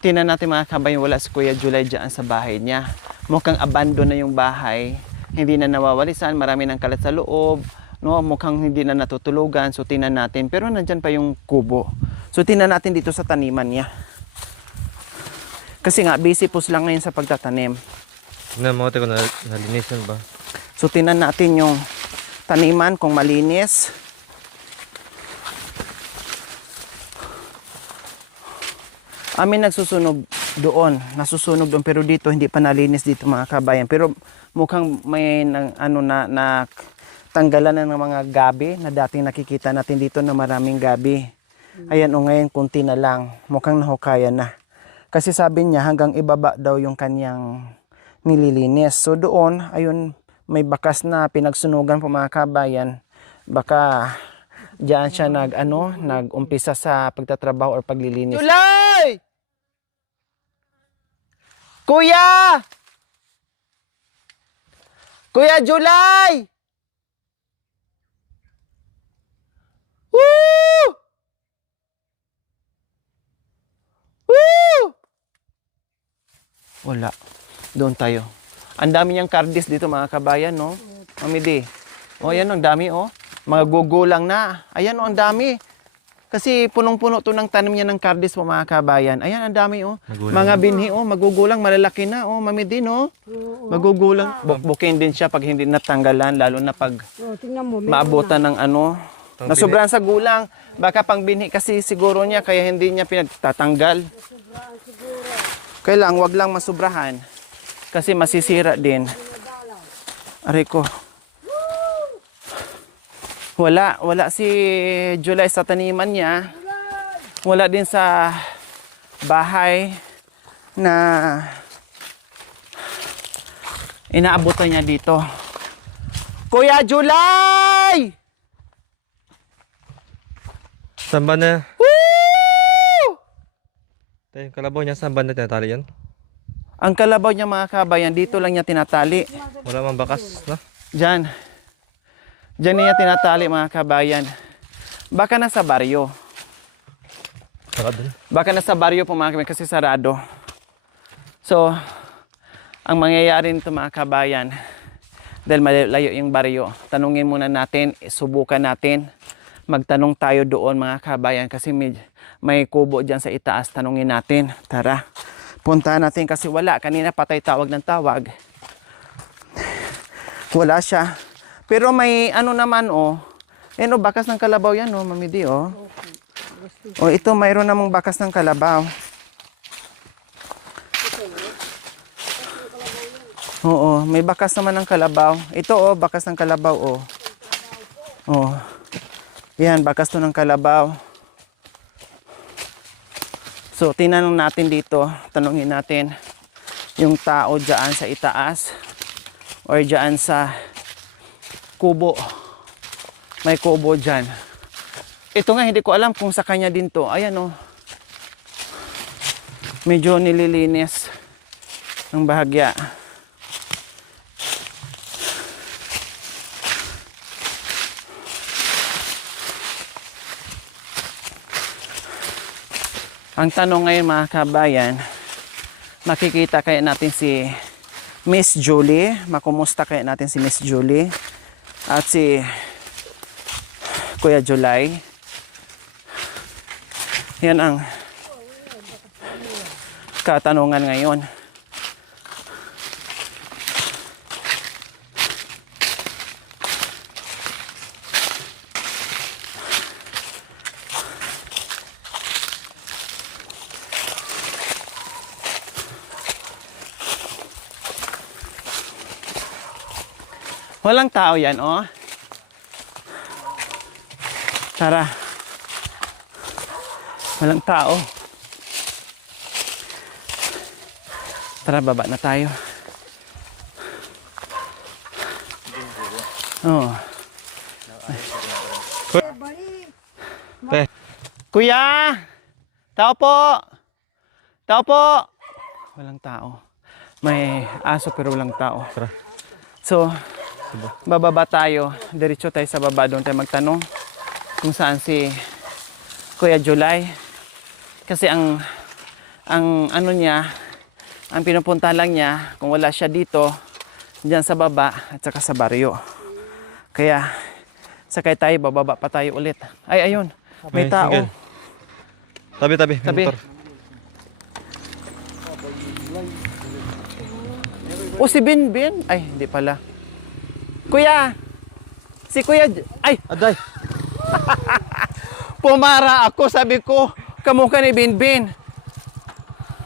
Tingnan natin mga kabayan, wala si Kuya July dyan sa bahay niya. Mukhang abandon na yung bahay. Hindi na nawawalisan, marami ng kalat sa loob. No, mukhang hindi na natutulugan. So tingnan natin, pero nandyan pa yung kubo. So tingnan natin dito sa taniman niya. Kasi nga busy po sila ngayon sa pagtatanim. Tingnan mo kung nalinisan ba. So tingnan natin yung taniman kung malinis. Amin nagsusunog doon, nasusunog doon, pero dito hindi pa nalinis dito mga kabayan. Pero mukhang may tanggalan na ng mga gabi na dating nakikita natin dito na maraming gabi. Ayan o, ngayon kunti na lang, mukhang nahukayan na. Kasi sabi niya hanggang ibaba daw yung kanyang nililinis. So doon, ayun, may bakas na pinagsunugan po mga kabayan. Baka diyan siya nag-umpisa sa pagtatrabaho or paglilinis. July! Kuya! Kuya July! Woo! Woo! Wala. Doon tayo. Ang dami niyang kardis dito mga kabayan, no? Mami di. O, yan, ang dami, oh. Mga gugulang na. Ayan, oh, ang dami. Kasi punong-puno to ng tanim niya ng kardis po mga kabayan. Ayan, ang dami, oh. Magulang. Mga binhi, oh. Magugulang, malalaki na, oh. Mami din, oh. Magugulang. Bukbukin din siya pag hindi natanggalan, lalo na pag maabutan ng ano. Nasobrahan sa gulang. Baka pang binhi kasi siguro niya, kaya hindi niya pinagtatanggal. Kailang, wag lang masubrahan. Kasi masisira din. Aray ko. Wala si July sa taniman niya. Wala din sa bahay na inaabutan niya dito. Kuya July! Saan ba na? Woo! Tayo, yung kalabaw niya, saan ba na tinatali yan? Ang kalabaw niya mga kabayan, dito lang niya tinatali. Wala mang bakas na? Diyan. Diyan niya tinatali mga kabayan. Baka nasa baryo. Sarado na. Baka nasa baryo po mga kabayan kasi sarado. So, ang mangyayari nito mga kabayan, dahil malayo yung baryo, tanungin muna natin, subukan natin. Magtanong tayo doon mga kabayan kasi may kubo dyan sa itaas. Tanungin natin. Tara. Punta natin kasi wala. Kanina patay tawag ng tawag. Wala siya. Pero may ano naman oh. Yan oh, bakas ng kalabaw yan oh, Mami Di oh. Oh, ito mayroon namang bakas ng kalabaw. Oo, may bakas naman ng kalabaw. Ito oh, bakas ng kalabaw oh. Oh. Yan, bakas to ng kalabaw. So, tinanong natin dito, tanungin natin yung tao dyan sa itaas or dyan sa kubo. May kubo dyan. Ito nga, hindi ko alam kung sa kanya din to. Ayan o. Medyo nililinis ng bahagya. Ang tanong ngayon mga kabayan, makikita kaya natin si Miss Julie, makumusta kaya natin si Miss Julie at si Kuya July. Yan ang katanungan ngayon. Walang tao yan, oh. Tara. Walang tao. Tara, baba na tayo. Oh. Kuya! Tao po! Tao po! Walang tao. May aso pero walang tao. So, bababa tayo. Diretso tayo sa baba. Doon tayo magtanong kung saan si Kuya July. Kasi ang ang ano niya, ang pinupunta lang niya, kung wala siya dito, diyan sa baba at saka sa baryo. Kaya, sakay tayo, bababa pa tayo ulit. Ay, ayun, may tao. Sige. Tabi, tabi. May Tabi. motor. O si Binbin? Ay, hindi pala. Kuya! Si Kuya... Ay! Aday! Pumara ako, sabi ko, kamukha ni Binbin.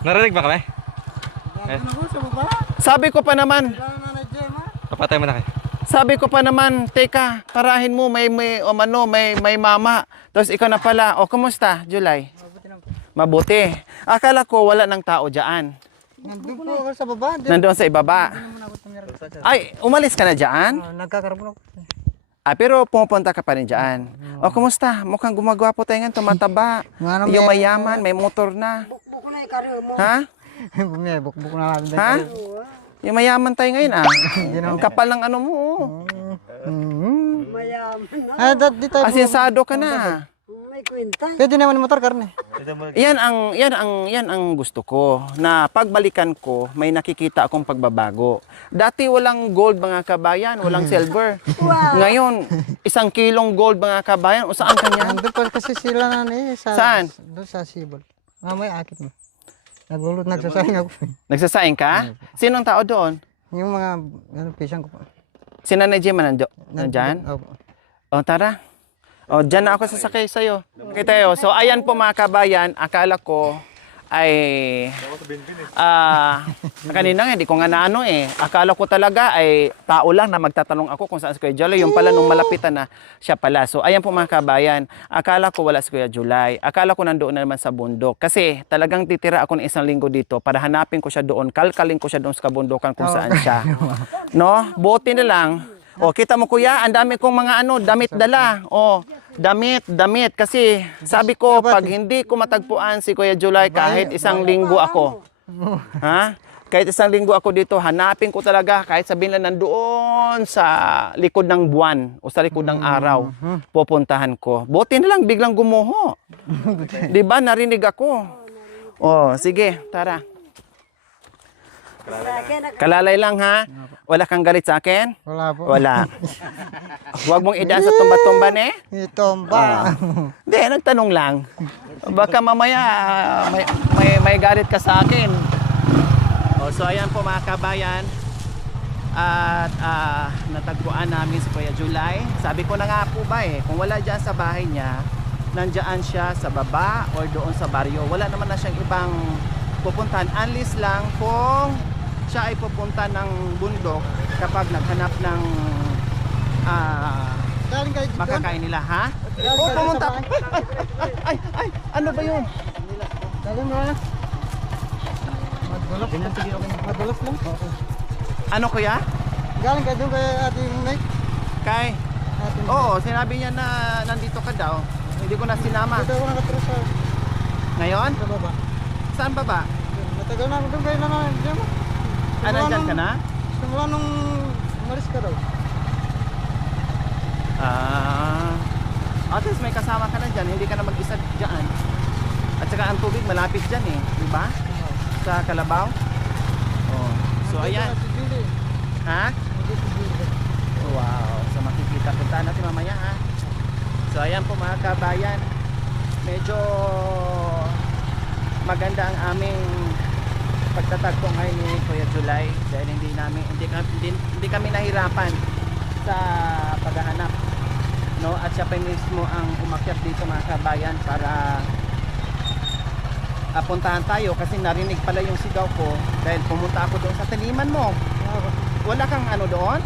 Narinig ba kami? Sabi ko pa naman, Papatay mo na kayo. sabi ko pa naman, teka, parahin mo, may mama. Tapos ikaw na pala, o kumusta, July? Mabuti. Akala ko wala ng tao dyan. Nandun po ako sa baba. Nandoon sa ibaba. Ay, umalis ka na dyan? Nagkakaroon ako. Pero pumupunta ka pa rin dyan. O kumusta? Mukhang gumagwapo tayo nga, tumataba. Yung mayaman, may motor na. Bukbuk na ikario mo. Ha? Bukbuk na namin. Ha? Yung mayaman tayo ngayon Ang kapal ng ano mo. Mayaman na. Ah, di tayo. Asensado ka na. May kwenta. Pwede naman yung motor, karne. Yan ang gusto ko na pagbalikan ko may nakikita akong pagbabago. Dati walang gold mga kabayan, walang silver. Ngayon, 1 kilong gold mga kabayan. O saan kanya? Nandun pa kasi sila na Saan? Doon sa Sibol. Mamaya akit mo. Nagsasayang ako. Nagsasaing ka? Sinong tao doon? Yung mga pisang ko po. Si Nanay Gemma nandyan? Opo. O tara. O dyan na ako sasakay sa'yo. Okay tayo. So ayan po mga kabayan, akala ko ay kanina nga, hindi ko nga naano akala ko talaga ay tao lang na magtatanong ako kung saan si Kuya July. Yung pala nung malapitan na siya pala. So ayan po mga kabayan, akala ko wala si Kuya July. Akala ko nandoon na naman sa bundok. Kasi talagang titira ako ng 1 linggo dito para hanapin ko siya doon, kalkalin ko siya doon sa kabundukan kung saan siya. No? Buti na lang. O, kita mo kuya, ang dami kong mga damit dala. O, damit. Kasi sabi ko, pag hindi ko matagpuan si Kuya July, kahit 1 linggo ako. Ha? Kahit 1 linggo ako dito, hanapin ko talaga, kahit sabihin lang nandoon sa likod ng buwan o sa likod ng araw, pupuntahan ko. Buti na lang, biglang gumuho. Di ba, narinig ako. O, sige, tara. Kalalay lang ha. Wala kang galit sa akin? Wala po. Wala. Huwag mong idaan sa tumba-tumba Itomba. Hindi, nagtanong lang. Baka mamaya may galit ka sa akin. So ayan po mga kabayan. At natagpuan namin si Kuya July. Sabi ko na nga po ba kung wala dyan sa bahay niya, nandiyan siya sa baba or doon sa baryo. Wala naman na siyang ibang pupuntahan. Unless lang kung siya ay pupunta ng bundok kapag naghanap ng Galing kayo dito? makakain nila, ha? O, pumunta. Ay, ano ba yun? Galing mo na. Madulas lang. Ano kuya? Galing kayo doon kay ating Mike. Kay? Oo, sinabi niya na nandito ka daw. Hindi ko na sinama. Dito ako nakatira sa Ngayon? baba. Saan baba? Matagal na ako doon kayo na dyan mo. Nandyan ka na? Simula nung umalis ka daw. At least may kasama ka na dyan, hindi ka na mag-isa dyan. At saka ang tubig malapit dyan di ba? Sa Kalabaw. Oh. So ayan. Ha? Wow. So makikita punta natin mamaya ha. So ayan po mga kabayan. Medyo maganda ang aming pagtatagpo ngayon ni Kuya July dahil hindi kami nahirapan sa paghahanap, no? At siya pa mismo ang umakyat dito mga kabayan para puntahan tayo kasi narinig pala yung sigaw ko dahil pumunta ako doon sa taniman mo. Wala kang ano doon?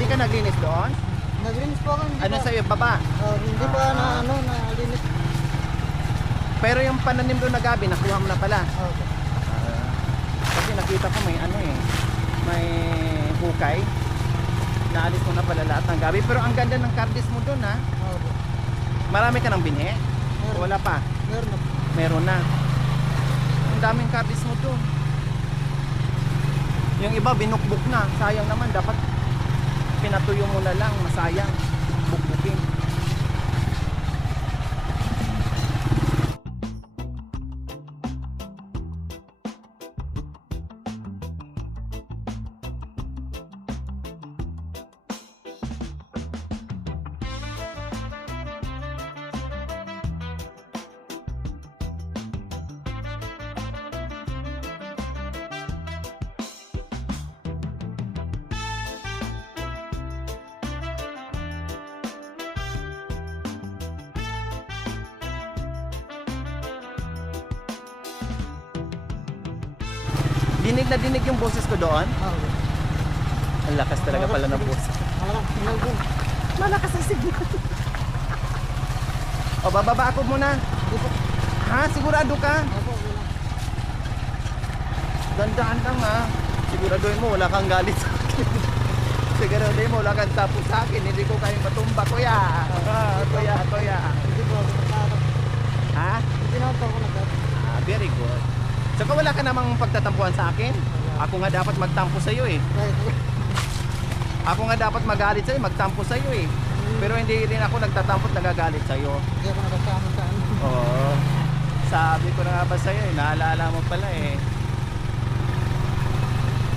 Hindi ka naglinis doon? Naglinis po ako. Ano sa'yo, baba? Hindi pa nalinis. Pero yung pananim doon na gabi, nakuha mo na pala. Okay. Kasi nakita ko may hukay. Naalis mo na pala lahat ng gabi. Pero ang ganda ng kardis mo doon ha. Okay. Marami ka ng binhi? O wala pa? Meron na. Meron na. Ang daming kardis mo doon. Yung iba binukbuk na. Sayang naman. Dapat pinatuyo mo na lang. Masayang. Bukbukin. Dinig na dinig yung boses ko doon. Oo. Ang lakas talaga pala ng boses. Malakas, signal din. Malakas ang signal. O, bababa ako muna. Hindi po. Ha? Sigurado ka? Opo, wala. Dandaan lang ha. Siguraduhin mo wala kang galit sa akin. Siguraduhin mo wala kang tapos sa akin. Hindi ko kayong matumba, kuya. Kuya. Hindi po ako nagtatak. Ha? Hindi na po ako nagtatak. Very good. So kung wala ka namang pagtatampuan sa akin, ako nga dapat magtampo sa iyo eh. Ako nga dapat magalit sa iyo, magtampo sa iyo eh. Pero hindi rin ako nagtatampo at nagagalit sa iyo. Hindi ako nakasama sa ano. Oo. Sabi ko na nga ba sa iyo, naalala mo pala eh.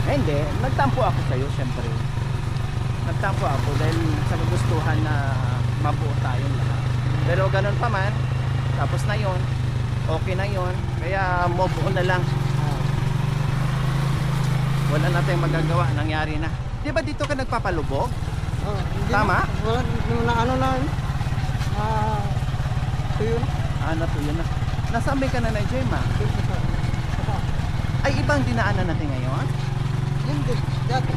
Hindi, nagtampo ako sa iyo syempre. Nagtampo ako dahil sa kagustuhan na mabuo tayong lahat. Pero ganun pa man, tapos na yon, okay na yon, kaya move on na lang. Wala na tayong magagawa, nangyari na. Di ba dito ka nagpapalubog? Oh, hindi Tama? Na, wala na ano na. Tuyo na. Natuyo na. Nasaan ba ka na na, Gemma? Dito sa. Saka. Ay, ibang dinaanan natin ngayon? Hindi. Dati.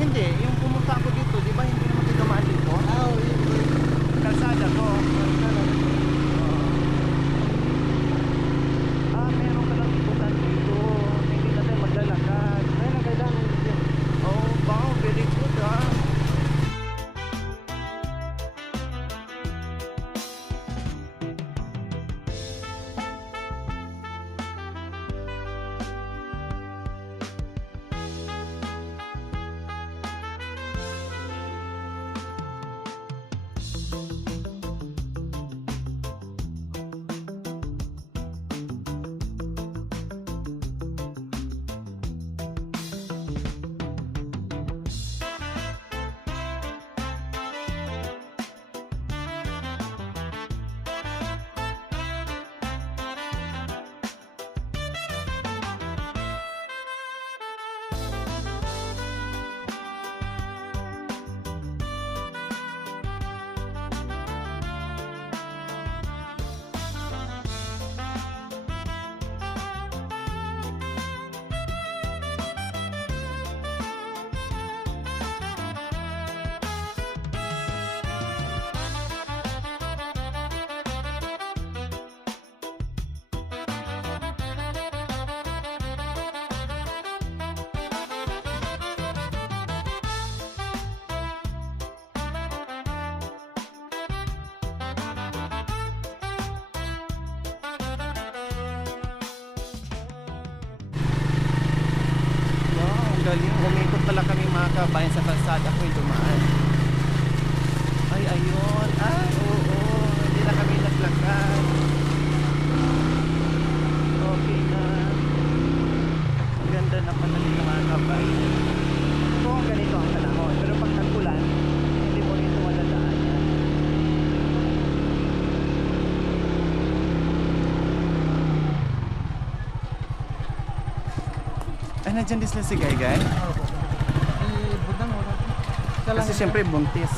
Hindi, yung pumunta ako dito, di ba hindi naman tayo dumaan dito? Oo, yun. Kalsada ko. Meron ka lang ikutan dito. Hindi na tayo maglalakad. Ayun ang kailangan dito. Oh, wow, very good ah. Galing, umikot pala kami mga kabayan sa kalsada ko yung dumaan. Ay, ayun. Ay, oo. Hindi na kami naglakad. Okay na. Ang ganda na pala nito mga kabayan. Kung ganito ang panahon. Pero pag nagkulan, hindi mo rito madadaan yan. Ay, nandiyan din sila si Gaygay. Oo. Si Budang wala. Isa lang Kasi yun. siyempre buntis.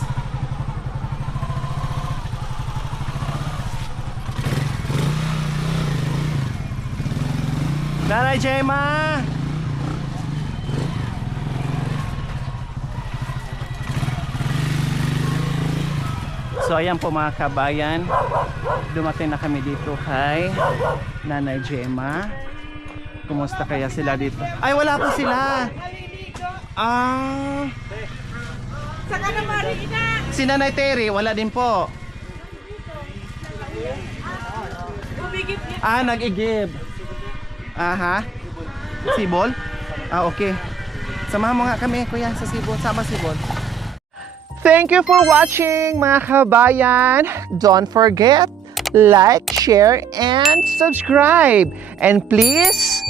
Nanay Gemma! So ayan po mga kabayan, dumating na kami dito kay Nanay Gemma. Kumusta kaya sila dito? Ay, wala po sila! Ah... Saka na Marina. Si Nanay Terry, wala din po. Bumigip Nag-igib. Aha. Sibol? Okay. Samahan mo nga kami, kuya, sa Sibol. Sama Sibol. Thank you for watching, mga kabayan. Don't forget, like, share, and subscribe. And please,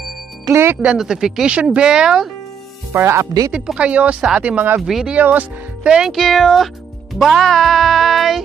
click the notification bell para updated po kayo sa ating mga videos. Thank you! Bye!